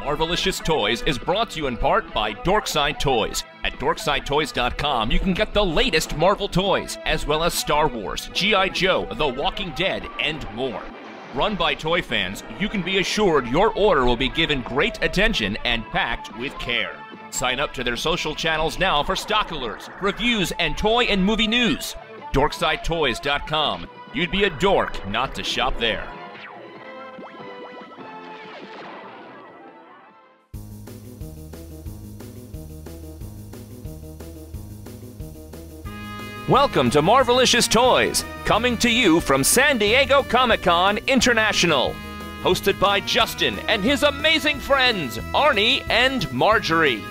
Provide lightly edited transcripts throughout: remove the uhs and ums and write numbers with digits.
Marvelicious Toys is brought to you in part by Dorkside Toys. At DorksideToys.com, you can get the latest Marvel toys, as well as Star Wars, G.I. Joe, The Walking Dead, and more. Run by toy fans, you can be assured your order will be given great attention and packed with care. Sign up to their social channels now for stock alerts, reviews, and toy and movie news. DorksideToys.com. You'd be a dork not to shop there. Welcome to Marvelicious Toys, coming to you from San Diego Comic-Con International. Hosted by Justin and his amazing friends, Arnie and Marjorie.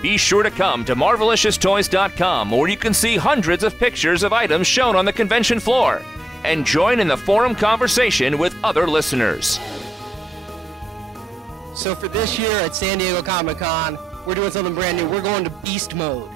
Be sure to come to MarveliciousToys.com, where you can see hundreds of pictures of items shown on the convention floor, and join in the forum conversation with other listeners. So for this year at San Diego Comic-Con, we're doing something brand new. We're going to Beast Mode.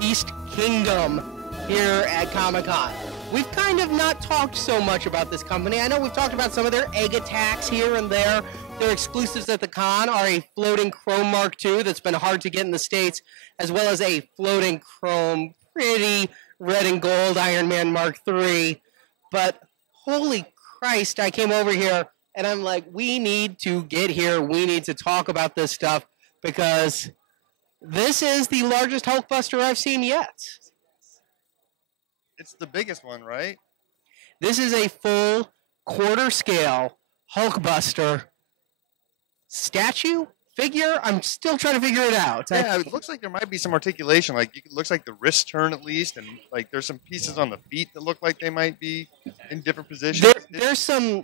Beast Kingdom here at Comic-Con. We've kind of not talked so much about this company. I know we've talked about some of their egg attacks here and there. Their exclusives at the con are a floating chrome Mark II that's been hard to get in the States, as well as a floating chrome, pretty red and gold Iron Man Mark III. But holy Christ, I came over here and I'm like, we need to get here. We need to talk about this stuff because this is the largest Hulkbuster I've seen yet. It's the biggest one, right? This is a full quarter-scale Hulkbuster statue? Figure? I'm still trying to figure it out. Yeah, it looks like there might be some articulation. Like, it looks like the wrist turn at least, and like there's some pieces on the feet that look like they might be in different positions. There's some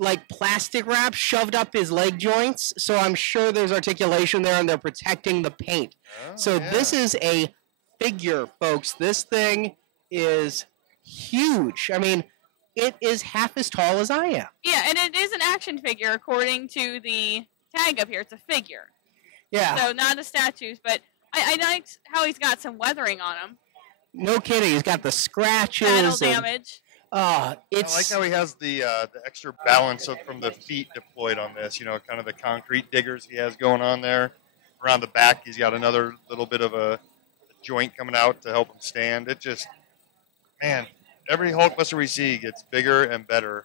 like plastic wrap shoved up his leg joints, so I'm sure there's articulation there, and they're protecting the paint. So yeah. This is a figure, folks. This thing is huge. I mean, it is half as tall as I am. Yeah, and it is an action figure according to the tag up here. It's a figure. Yeah. So not a statue, but I like how he's got some weathering on him. No kidding. He's got the scratches. Battle damage. It's. I like how he has the extra balance from the feet deployed on this. You know, kind of the concrete diggers he has going on there. Around the back, he's got another little bit of a joint coming out to help him stand. It just, man, every Hulkbuster we see gets bigger and better.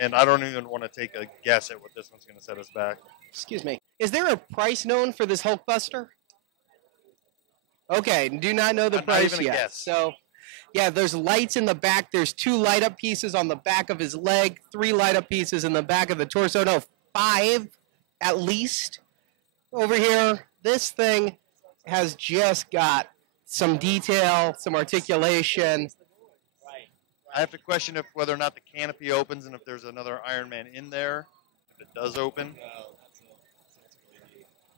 And I don't even want to take a guess at what this one's going to set us back. Excuse me. Is there a price known for this Hulkbuster? Okay, do not know the price not even yet. A guess. So, yeah, there's lights in the back. There's 2 light-up pieces on the back of his leg, 3 light-up pieces in the back of the torso. No, 5 at least. Over here, this thing has just got some detail, some articulation. I have to question whether or not the canopy opens and if there's another Iron Man in there. If it does open.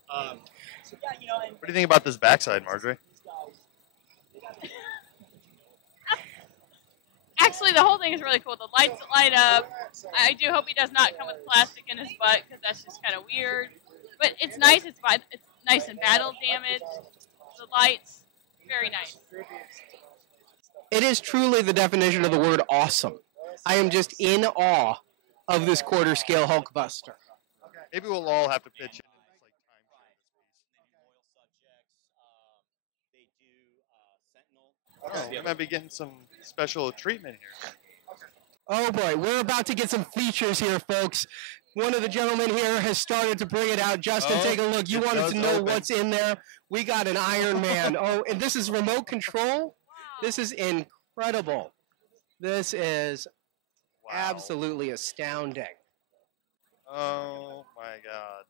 What do you think about this backside, Marjorie? Actually, the whole thing is really cool. The lights that light up. I do hope he does not come with plastic in his butt because that's just kind of weird. But it's nice. It's nice and battle damaged. The lights, very nice. It is truly the definition of the word awesome. I am just in awe of this quarter-scale Hulkbuster. Maybe we'll all have to pitch in. Oh, we might be getting some special treatment here. Oh boy, we're about to get some features here, folks. One of the gentlemen here has started to bring it out. Justin, take a look. You wanted to know what's in there. We got an Iron Man. Oh, and this is remote control. This is incredible. This is absolutely astounding. Oh my God.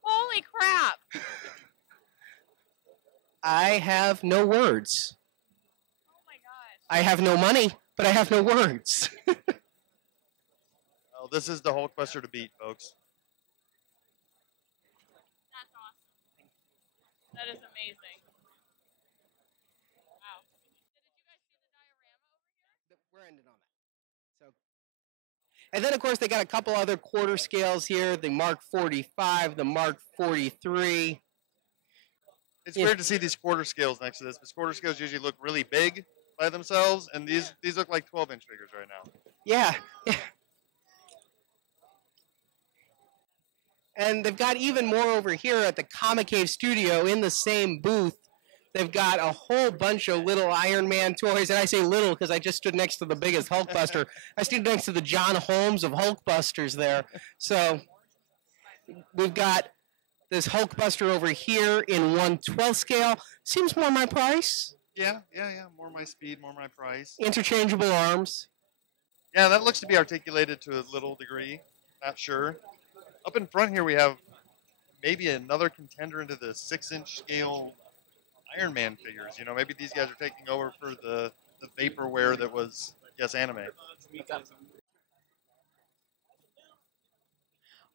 Holy crap. I have no words. Oh my gosh. I have no money, but I have no words. Well, this is the Hulkbuster to beat, folks. That's awesome. That is amazing. Wow. Did you guys see the diorama over here? We're ending on that. So, and then, of course, they got a couple other quarter scales here. The Mark 45, the Mark 43. It's weird to see these quarter scales next to this, because quarter scales usually look really big by themselves, and these look like 12-inch figures right now. Yeah. And they've got even more over here at the Comic Cave Studio in the same booth. They've got a whole bunch of little Iron Man toys. And I say little because I just stood next to the biggest Hulkbuster. I stood next to the John Holmes of Hulkbusters there. So we've got this Hulkbuster over here in 1/12 scale. Seems more my price. Yeah. More my speed, more my price. Interchangeable arms. Yeah, that looks to be articulated to a little degree. Not sure. Up in front here we have maybe another contender into the 6-inch scale Iron Man figures. You know, maybe these guys are taking over for the vaporware that was, I guess, anime.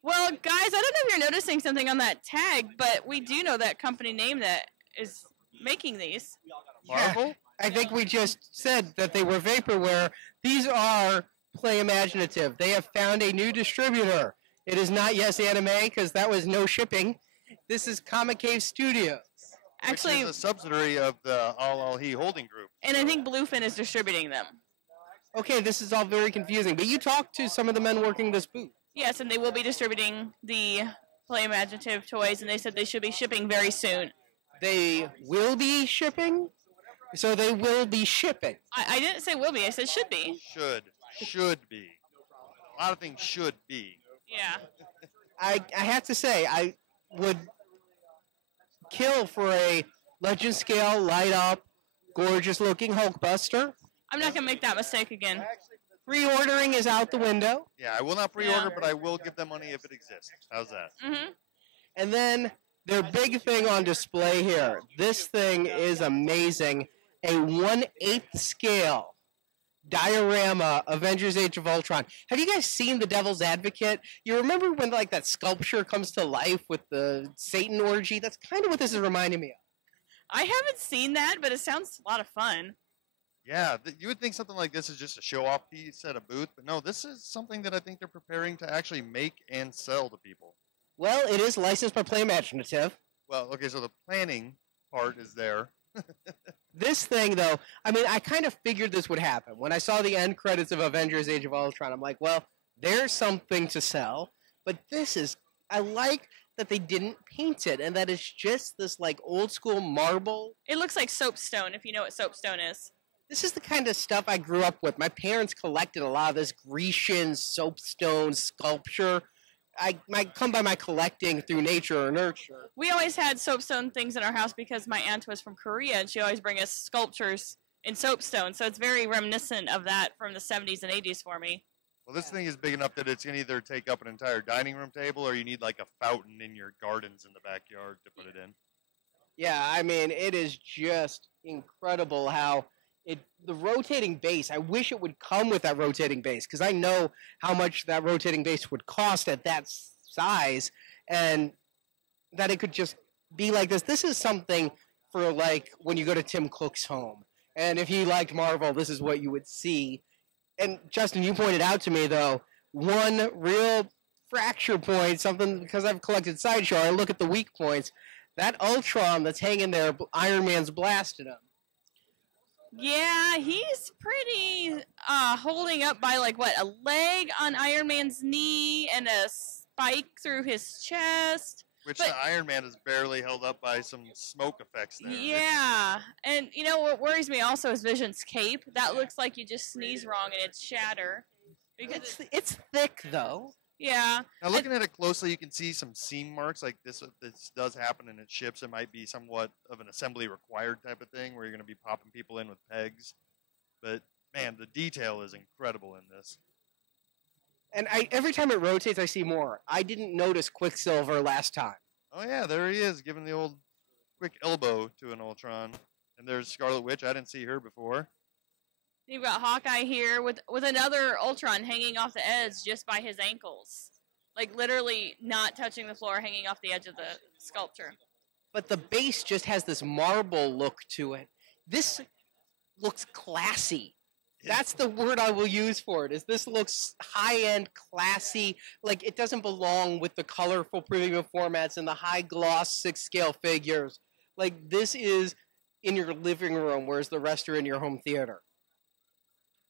Well, guys, I don't know if you're noticing something on that tag, but we do know that company name that is making these. Marvel? Yeah, I think we just said that they were vaporware. These are Play Imaginative. They have found a new distributor. It is not Yes Anime, because that was no shipping. This is Comic Cave Studios. Actually, which is a subsidiary of the All He Holding Group. And I think Bluefin is distributing them. Okay, this is all very confusing, but you talked to some of the men working this booth. Yes, and they will be distributing the Play Imaginative toys, and they said they should be shipping very soon. They will be shipping? So they will be shipping. I didn't say will be, I said should be. Should be. A lot of things should be. Yeah. I have to say, I would kill for a legend scale, light up, gorgeous looking Hulkbuster. I'm not going to make that mistake again. Pre-ordering is out the window. Yeah, I will not pre-order, but I will give them money if it exists. How's that? Mm-hmm. And then their big thing on display here. This thing is amazing. A 1/8 scale diorama Avengers Age of Ultron. Have you guys seen The Devil's Advocate? You remember when like that sculpture comes to life with the Satan orgy? That's kind of what this is reminding me of. I haven't seen that, but it sounds a lot of fun. Yeah, you would think something like this is just a show-off piece at a booth, but no, this is something that I think they're preparing to actually make and sell to people. Well, it is licensed by Play Imaginative. Well, okay, so the planning part is there. This thing, though, I mean, I kind of figured this would happen. When I saw the end credits of Avengers Age of Ultron, I'm like, well, there's something to sell. But this is, I like that they didn't paint it, and that it's just this, like, old-school marble. It looks like soapstone, if you know what soapstone is. This is the kind of stuff I grew up with. My parents collected a lot of this Grecian soapstone sculpture. I might come by my collecting through nature or nurture. We always had soapstone things in our house because my aunt was from Korea, and she always bring us sculptures in soapstone. So it's very reminiscent of that from the 70s and 80s for me. Well, this thing is big enough that it's going to either take up an entire dining room table or you need like a fountain in your gardens in the backyard to put it in. Yeah, I mean, it is just incredible how the rotating base, I wish it would come with that rotating base, because I know how much that rotating base would cost at that size, and that it could just be like this. This is something for, like, when you go to Tim Cook's home. And if you liked Marvel, this is what you would see. And, Justin, you pointed out to me, though, one real fracture point, something, because I've collected Sideshow, I look at the weak points. That Ultron that's hanging there, Iron Man's blasted him. Yeah, he's pretty holding up by, like, what, a leg on Iron Man's knee and a spike through his chest. Which the Iron Man is barely held up by some smoke effects there. Yeah, and you know what worries me also is Vision's cape. That looks like you just sneeze wrong and it'd shatter. Because it's thick, though. Yeah. Now, looking at it closely, you can see some seam marks. Like this does happen in its ships. It might be somewhat of an assembly required type of thing where you're going to be popping people in with pegs. But, man, the detail is incredible in this. And every time it rotates, I see more. I didn't notice Quicksilver last time. Oh, yeah, there he is, giving the old quick elbow to an Ultron. And there's Scarlet Witch. I didn't see her before. You've got Hawkeye here with another Ultron hanging off the edge just by his ankles. Like, literally not touching the floor, hanging off the edge of the sculpture. But the base just has this marble look to it. This looks classy. That's the word I will use for it, is this looks high-end, classy. Like, it doesn't belong with the colorful premium formats and the high-gloss 6-scale figures. Like, this is in your living room, whereas the rest are in your home theater.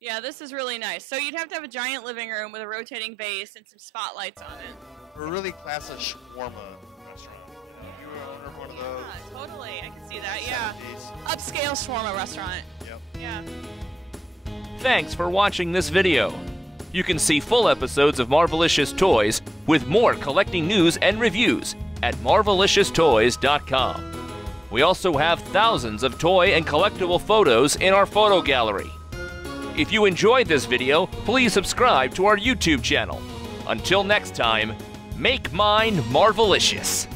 Yeah, this is really nice. So you'd have to have a giant living room with a rotating base and some spotlights on it. We're really class a shawarma restaurant. You know, you order one of those. Yeah, totally. I can see that. Yeah. 70s. Upscale shawarma restaurant. Yep. Yeah. Thanks for watching this video. You can see full episodes of Marvelicious Toys with more collecting news and reviews at marvelicioustoys.com. We also have thousands of toy and collectible photos in our photo gallery. If you enjoyed this video, please subscribe to our YouTube channel. Until next time, make mine Marvelicious.